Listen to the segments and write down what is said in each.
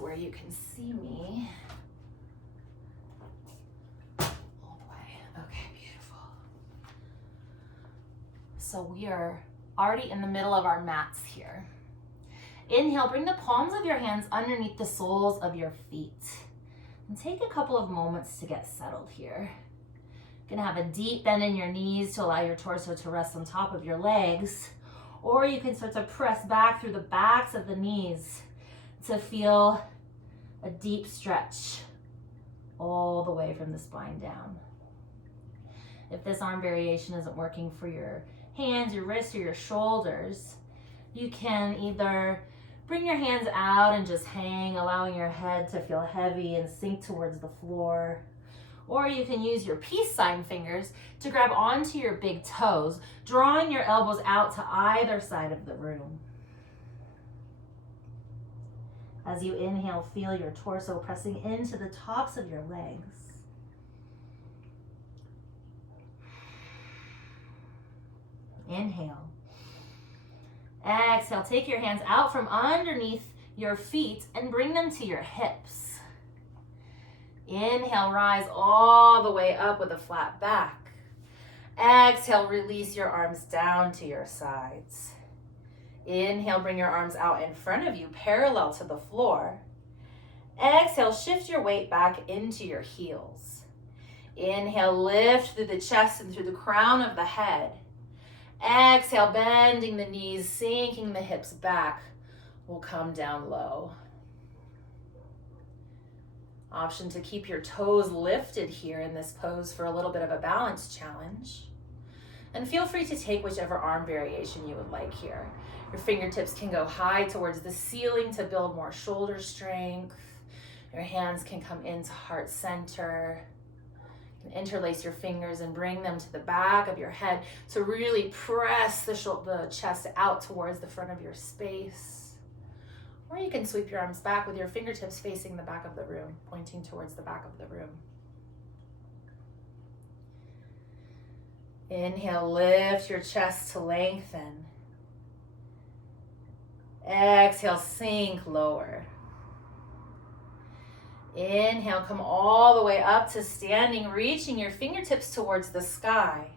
to where you can see me. All the way. Okay, beautiful. So we are already in the middle of our mats here. Inhale, bring the palms of your hands underneath the soles of your feet. And take a couple of moments to get settled here. You're gonna have a deep bend in your knees to allow your torso to rest on top of your legs. Or you can start to press back through the backs of the knees to feel a deep stretch all the way from the spine down. If this arm variation isn't working for your hands, your wrists, or your shoulders, you can either bring your hands out and just hang, allowing your head to feel heavy and sink towards the floor. Or you can use your peace sign fingers to grab onto your big toes, drawing your elbows out to either side of the room. As you inhale, feel your torso pressing into the tops of your legs. Inhale. Exhale, take your hands out from underneath your feet and bring them to your hips. Inhale, rise all the way up with a flat back. Exhale, release your arms down to your sides. Inhale, bring your arms out in front of you, parallel to the floor. Exhale, shift your weight back into your heels. Inhale, lift through the chest and through the crown of the head. Exhale, bending the knees, sinking the hips back. We'll come down low. Option to keep your toes lifted here in this pose for a little bit of a balance challenge. And feel free to take whichever arm variation you would like here. Your fingertips can go high towards the ceiling to build more shoulder strength. Your hands can come into heart center. Interlace your fingers and bring them to the back of your head to really press the chest out towards the front of your space. Or you can sweep your arms back with your fingertips facing the back of the room, pointing towards the back of the room. Inhale, lift your chest to lengthen. Exhale, sink lower. Inhale, come all the way up to standing, reaching your fingertips towards the sky.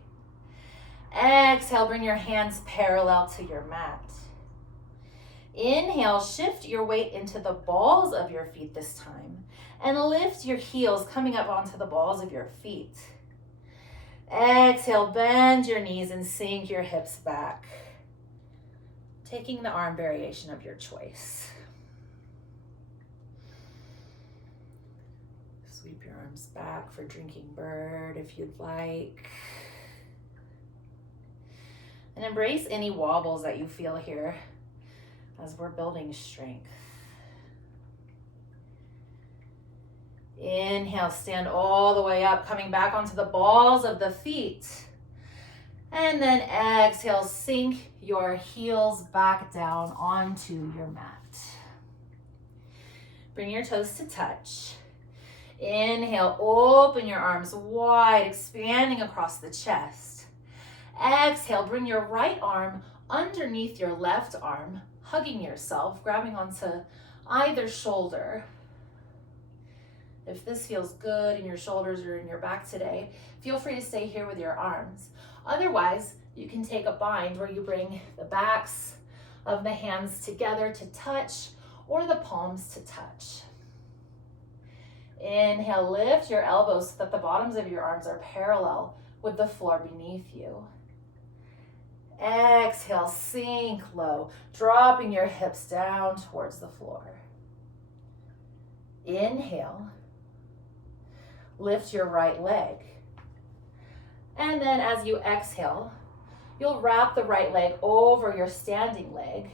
Exhale, bring your hands parallel to your mat. Inhale, shift your weight into the balls of your feet this time, and lift your heels coming up onto the balls of your feet. Exhale, bend your knees and sink your hips back, taking the arm variation of your choice. Sweep your arms back for drinking bird if you'd like. And embrace any wobbles that you feel here as we're building strength. Inhale, stand all the way up, coming back onto the balls of the feet. And then exhale, sink your heels back down onto your mat. Bring your toes to touch. Inhale, open your arms wide, expanding across the chest. Exhale, bring your right arm underneath your left arm, hugging yourself, grabbing onto either shoulder. If this feels good in your shoulders or in your back today, feel free to stay here with your arms. Otherwise, you can take a bind where you bring the backs of the hands together to touch or the palms to touch. Inhale, lift your elbows so that the bottoms of your arms are parallel with the floor beneath you. Exhale, sink low, dropping your hips down towards the floor. Inhale, lift your right leg. And then as you exhale, you'll wrap the right leg over your standing leg,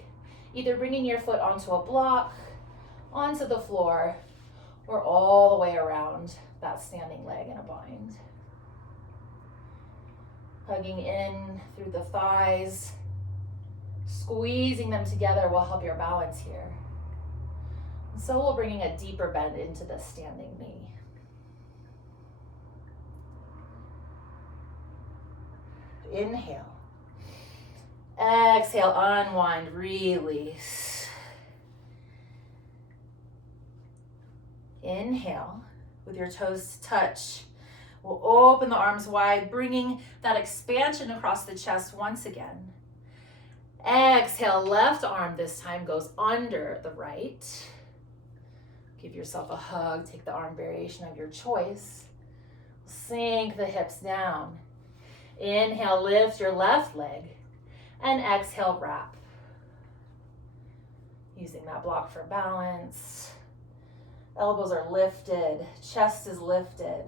either bringing your foot onto a block, onto the floor, or all the way around that standing leg in a bind. Hugging in through the thighs, squeezing them together will help your balance here. And so we're bringing a deeper bend into the standing knee. Inhale. Exhale, unwind, release. Inhale, with your toes to touch. We'll open the arms wide, bringing that expansion across the chest once again. Exhale, left arm this time goes under the right. Give yourself a hug, take the arm variation of your choice. Sink the hips down. Inhale, lift your left leg, and exhale, wrap. Using that block for balance. Elbows are lifted, chest is lifted.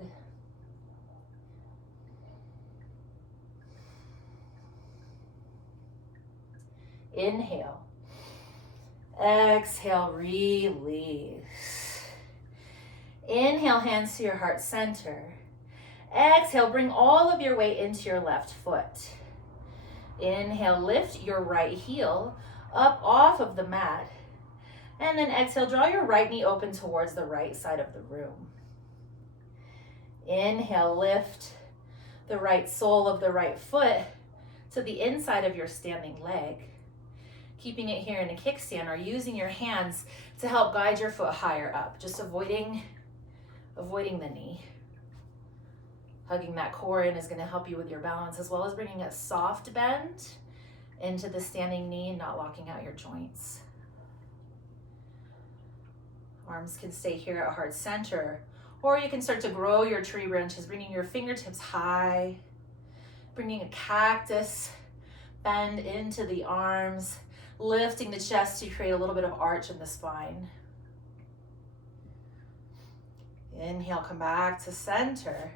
Inhale. Exhale, release. Inhale, hands to your heart center. Exhale, bring all of your weight into your left foot. Inhale, lift your right heel up off of the mat. And then exhale, draw your right knee open towards the right side of the room. Inhale, lift the right sole of the right foot to the inside of your standing leg. Keeping it here in a kickstand or using your hands to help guide your foot higher up, just avoiding the knee. Hugging that core in is going to help you with your balance, as well as bringing a soft bend into the standing knee, not locking out your joints. Arms can stay here at heart center, or you can start to grow your tree branches, bringing your fingertips high, bringing a cactus bend into the arms, lifting the chest to create a little bit of arch in the spine. Inhale, come back to center.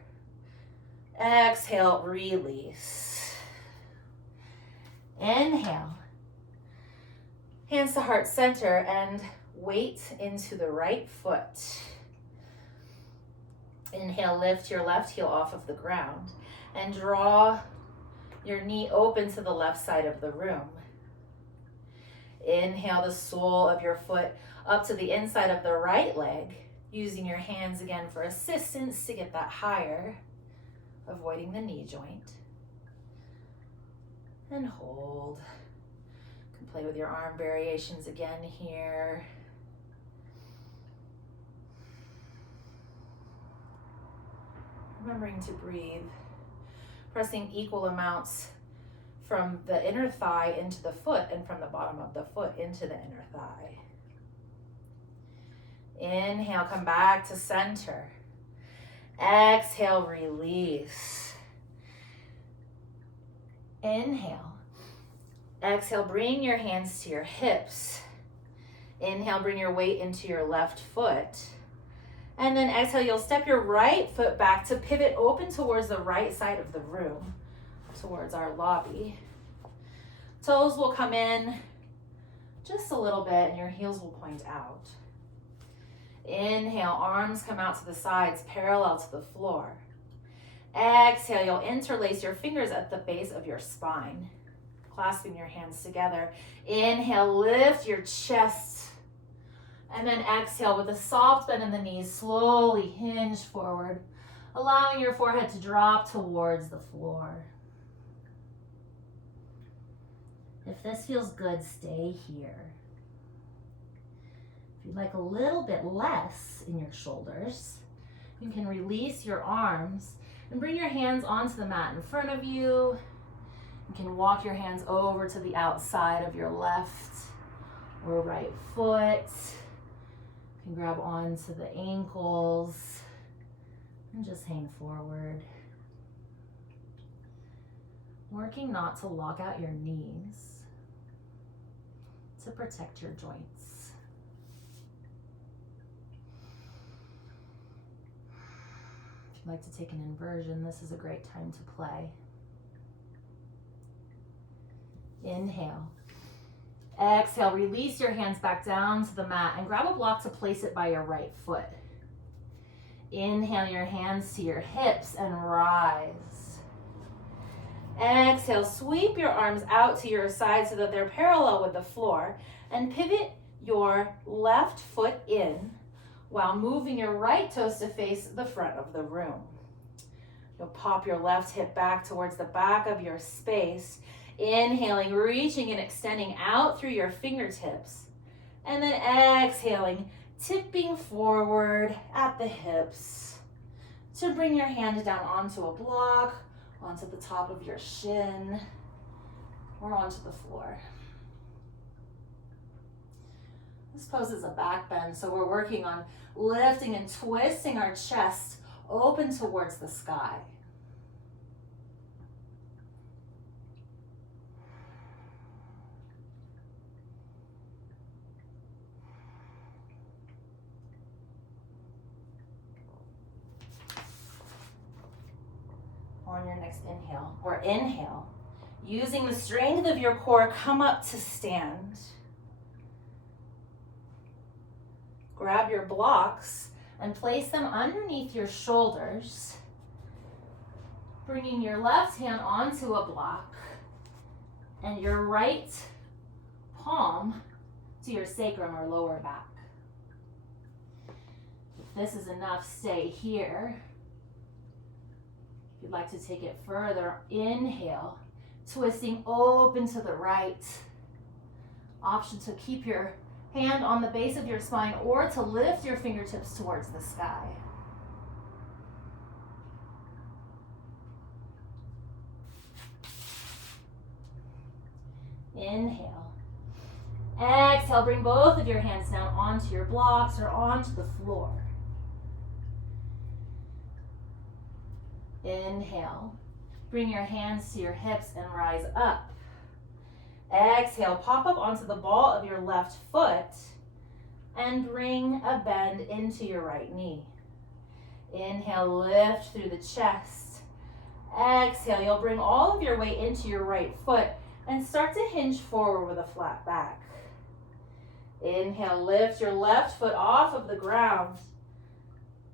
Exhale, release. Inhale. Hands to heart center and weight into the right foot. Inhale, lift your left heel off of the ground and draw your knee open to the left side of the room. Inhale the sole of your foot up to the inside of the right leg, using your hands again for assistance to get that higher, avoiding the knee joint. And hold. You can play with your arm variations again here. Remembering to breathe, pressing equal amounts from the inner thigh into the foot and from the bottom of the foot into the inner thigh. Inhale, come back to center. Exhale, release. Inhale. Exhale, bring your hands to your hips. Inhale, bring your weight into your left foot. And then exhale, you'll step your right foot back to pivot open towards the right side of the room, towards our lobby. Toes will come in just a little bit and your heels will point out. Inhale, arms come out to the sides, parallel to the floor. Exhale, you'll interlace your fingers at the base of your spine, clasping your hands together. Inhale, lift your chest. And then exhale, with a soft bend in the knees, slowly hinge forward, allowing your forehead to drop towards the floor. If this feels good, stay here. If you'd like a little bit less in your shoulders, you can release your arms and bring your hands onto the mat in front of you. You can walk your hands over to the outside of your left or right foot. You can grab onto the ankles and just hang forward. Working not to lock out your knees, to protect your joints. If you'd like to take an inversion, this is a great time to play. Inhale. Exhale, release your hands back down to the mat and grab a block to place it by your right foot. Inhale your hands to your hips and rise. Exhale, sweep your arms out to your side so that they're parallel with the floor and pivot your left foot in while moving your right toes to face the front of the room. You'll pop your left hip back towards the back of your space. Inhaling, reaching and extending out through your fingertips. And then exhaling, tipping forward at the hips to bring your hand down onto a block, onto the top of your shin, or onto the floor. This pose is a back bend, so we're working on lifting and twisting our chest open towards the sky. On your next inhale, or inhale, using the strength of your core, come up to stand. Grab your blocks and place them underneath your shoulders, bringing your left hand onto a block and your right palm to your sacrum or lower back. If this is enough, stay here. If you'd like to take it further, inhale, twisting open to the right. Option to keep your hand on the base of your spine or to lift your fingertips towards the sky. Inhale. Exhale, bring both of your hands down onto your blocks or onto the floor. Inhale. Bring your hands to your hips and rise up. Exhale, pop up onto the ball of your left foot and bring a bend into your right knee. Inhale, lift through the chest. Exhale, you'll bring all of your weight into your right foot and start to hinge forward with a flat back. Inhale, lift your left foot off of the ground,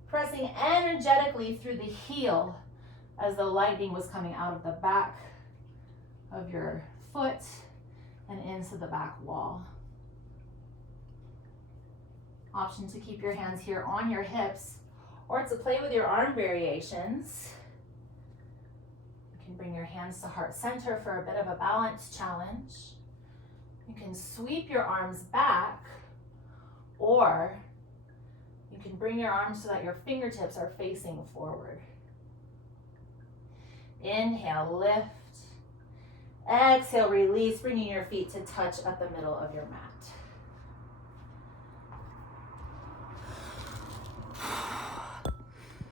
pressing energetically through the heel as the lightning was coming out of the back of your foot and into the back wall. Option to keep your hands here on your hips or to play with your arm variations. You can bring your hands to heart center for a bit of a balance challenge. You can sweep your arms back, or you can bring your arms so that your fingertips are facing forward. Inhale, lift. Exhale, release, bringing your feet to touch at the middle of your mat.